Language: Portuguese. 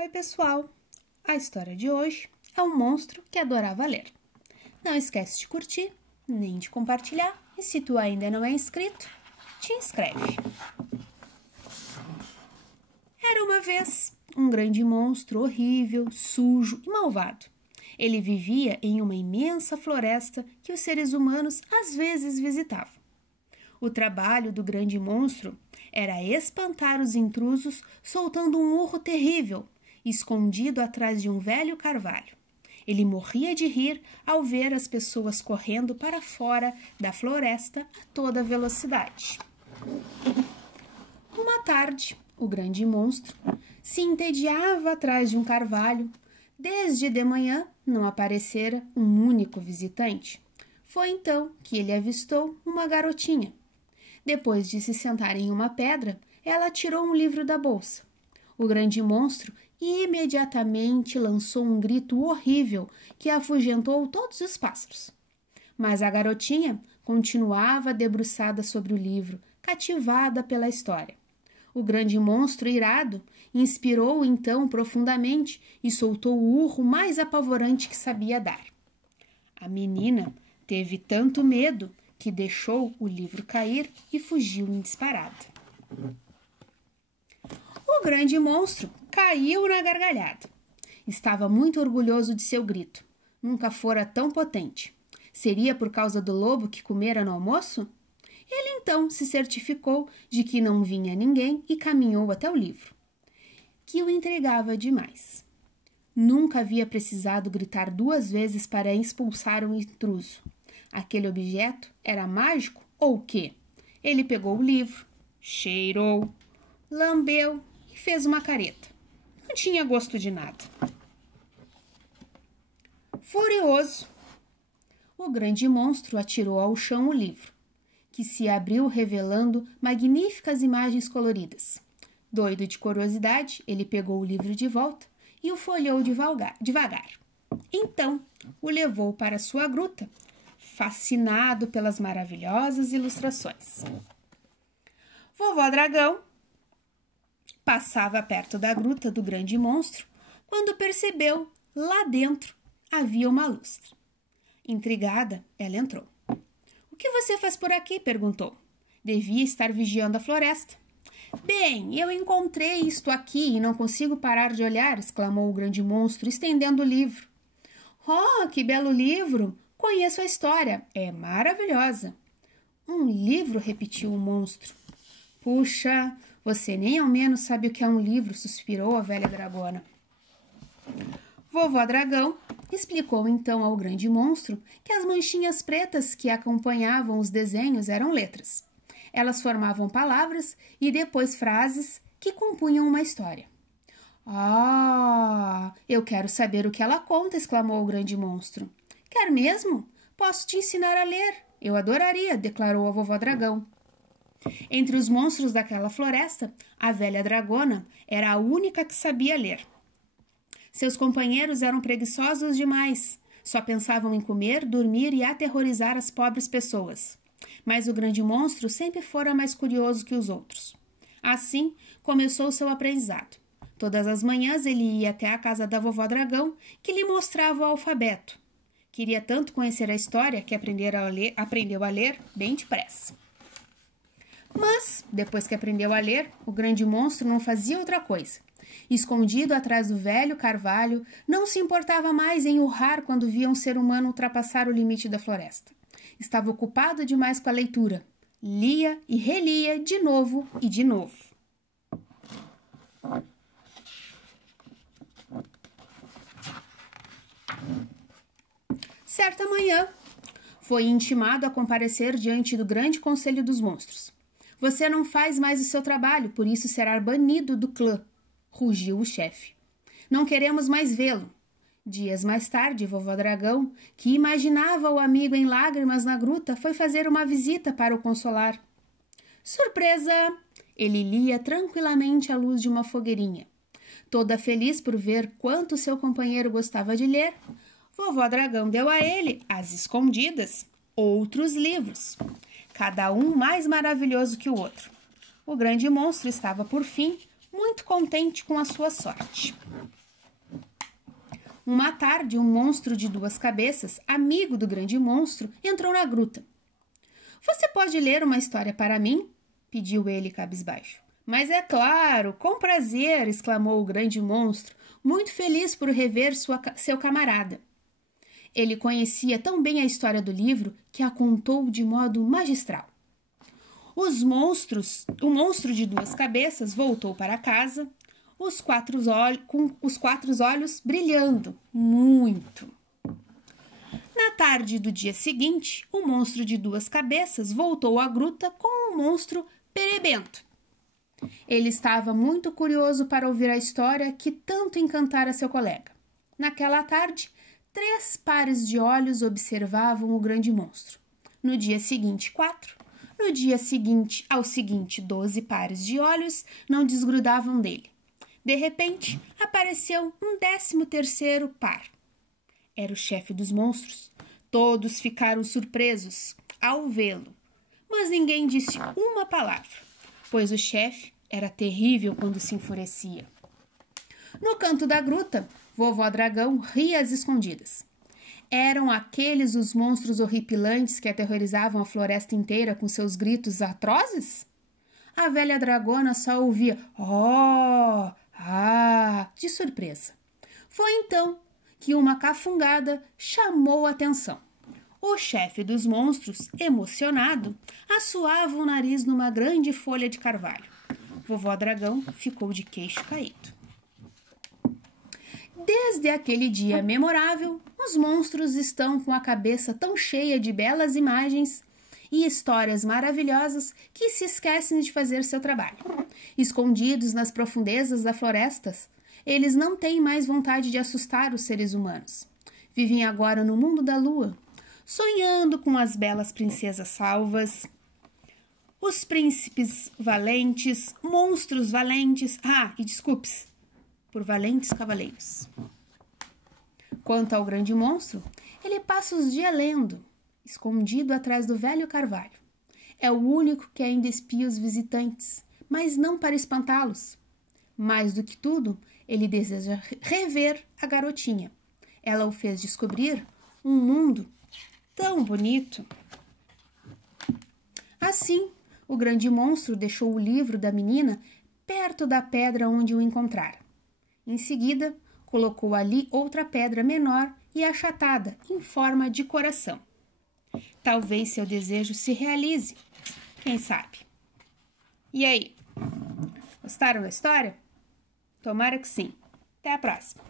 Oi, pessoal! A história de hoje é um monstro que adorava ler. Não esquece de curtir, nem de compartilhar, e se tu ainda não é inscrito, te inscreve. Era uma vez um grande monstro horrível, sujo e malvado. Ele vivia em uma imensa floresta que os seres humanos às vezes visitavam. O trabalho do grande monstro era espantar os intrusos soltando um urro terrível, escondido atrás de um velho carvalho. Ele morria de rir ao ver as pessoas correndo para fora da floresta a toda velocidade. Uma tarde, o grande monstro se entediava atrás de um carvalho. Desde de manhã não aparecera um único visitante. Foi então que ele avistou uma garotinha. Depois de se sentar em uma pedra, ela tirou um livro da bolsa. O grande monstro imediatamente lançou um grito horrível que afugentou todos os pássaros. Mas a garotinha continuava debruçada sobre o livro, cativada pela história. O grande monstro, irado, inspirou então profundamente e soltou o urro mais apavorante que sabia dar. A menina teve tanto medo que deixou o livro cair e fugiu em disparada. O grande monstro caiu na gargalhada. Estava muito orgulhoso de seu grito. Nunca fora tão potente. Seria por causa do lobo que comera no almoço? Ele então se certificou de que não vinha ninguém e caminhou até o livro, que o intrigava demais. Nunca havia precisado gritar 2 vezes para expulsar um intruso. Aquele objeto era mágico ou o quê? Ele pegou o livro, cheirou, lambeu e fez uma careta. Não tinha gosto de nada. Furioso, o grande monstro atirou ao chão o livro, que se abriu revelando magníficas imagens coloridas. Doido de curiosidade, ele pegou o livro de volta e o folheou devagar. Então, o levou para sua gruta, fascinado pelas maravilhosas ilustrações. Vovó Dragão passava perto da gruta do grande monstro quando percebeu lá dentro havia uma lustra. Intrigada, ela entrou. O que você faz por aqui? Perguntou. Devia estar vigiando a floresta. Bem, eu encontrei isto aqui e não consigo parar de olhar, exclamou o grande monstro, estendendo o livro. Oh, que belo livro! Conheço a história, é maravilhosa. Um livro, repetiu o monstro. Puxa, você nem ao menos sabe o que é um livro, suspirou a velha dragona. Vovó Dragão explicou então ao grande monstro que as manchinhas pretas que acompanhavam os desenhos eram letras. Elas formavam palavras e depois frases que compunham uma história. Ah, eu quero saber o que ela conta, exclamou o grande monstro. Quer mesmo? Posso te ensinar a ler. Eu adoraria, declarou a vovó Dragão. Entre os monstros daquela floresta, a velha dragona era a única que sabia ler. Seus companheiros eram preguiçosos demais. Só pensavam em comer, dormir e aterrorizar as pobres pessoas. Mas o grande monstro sempre fora mais curioso que os outros. Assim, começou seu aprendizado. Todas as manhãs ele ia até a casa da vovó Dragão, que lhe mostrava o alfabeto. Queria tanto conhecer a história que aprendeu a ler bem depressa. Mas, depois que aprendeu a ler, o grande monstro não fazia outra coisa. Escondido atrás do velho carvalho, não se importava mais em urrar quando via um ser humano ultrapassar o limite da floresta. Estava ocupado demais com a leitura. Lia e relia de novo e de novo. Certa manhã, foi intimado a comparecer diante do grande conselho dos monstros. Você não faz mais o seu trabalho, por isso será banido do clã, rugiu o chefe. Não queremos mais vê-lo. Dias mais tarde, vovó Dragão, que imaginava o amigo em lágrimas na gruta, foi fazer uma visita para o consolar. Surpresa! Ele lia tranquilamente à luz de uma fogueirinha. Toda feliz por ver quanto seu companheiro gostava de ler, vovó Dragão deu a ele, às escondidas, outros livros, cada um mais maravilhoso que o outro. O grande monstro estava, por fim, muito contente com a sua sorte. Uma tarde, um monstro de 2 cabeças, amigo do grande monstro, entrou na gruta. Você pode ler uma história para mim? Pediu ele cabisbaixo. Mas é claro, com prazer, exclamou o grande monstro, muito feliz por rever seu camarada. Ele conhecia tão bem a história do livro que a contou de modo magistral. O monstro de 2 cabeças voltou para casa, com os 4 olhos brilhando muito. Na tarde do dia seguinte, o monstro de 2 cabeças voltou à gruta com um monstro perebento. Ele estava muito curioso para ouvir a história que tanto encantara seu colega. Naquela tarde, 3 pares de olhos observavam o grande monstro. No dia seguinte, 4. No dia seguinte, ao seguinte, 12 pares de olhos não desgrudavam dele. De repente, apareceu um 13º par. Era o chefe dos monstros. Todos ficaram surpresos ao vê-lo, mas ninguém disse uma palavra, pois o chefe era terrível quando se enfurecia. No canto da gruta, Vovó Dragão ria às escondidas. Eram aqueles os monstros horripilantes que aterrorizavam a floresta inteira com seus gritos atrozes? A velha dragona só ouvia "oh, ah" de surpresa. Foi então que uma cafungada chamou a atenção. O chefe dos monstros, emocionado, assoava o nariz numa grande folha de carvalho. Vovó Dragão ficou de queixo caído. Desde aquele dia memorável, os monstros estão com a cabeça tão cheia de belas imagens e histórias maravilhosas que se esquecem de fazer seu trabalho. Escondidos nas profundezas das florestas, eles não têm mais vontade de assustar os seres humanos. Vivem agora no mundo da lua, sonhando com as belas princesas salvas, os príncipes valentes, monstros valentes, e desculpe-se, por valentes cavaleiros. Quanto ao grande monstro, ele passa os dias lendo, escondido atrás do velho carvalho. É o único que ainda espia os visitantes, mas não para espantá-los. Mais do que tudo, ele deseja rever a garotinha. Ela o fez descobrir um mundo tão bonito. Assim, o grande monstro deixou o livro da menina perto da pedra onde o encontrara. Em seguida, colocou ali outra pedra menor e achatada, em forma de coração. Talvez seu desejo se realize, quem sabe? E aí, gostaram da história? Tomara que sim. Até a próxima!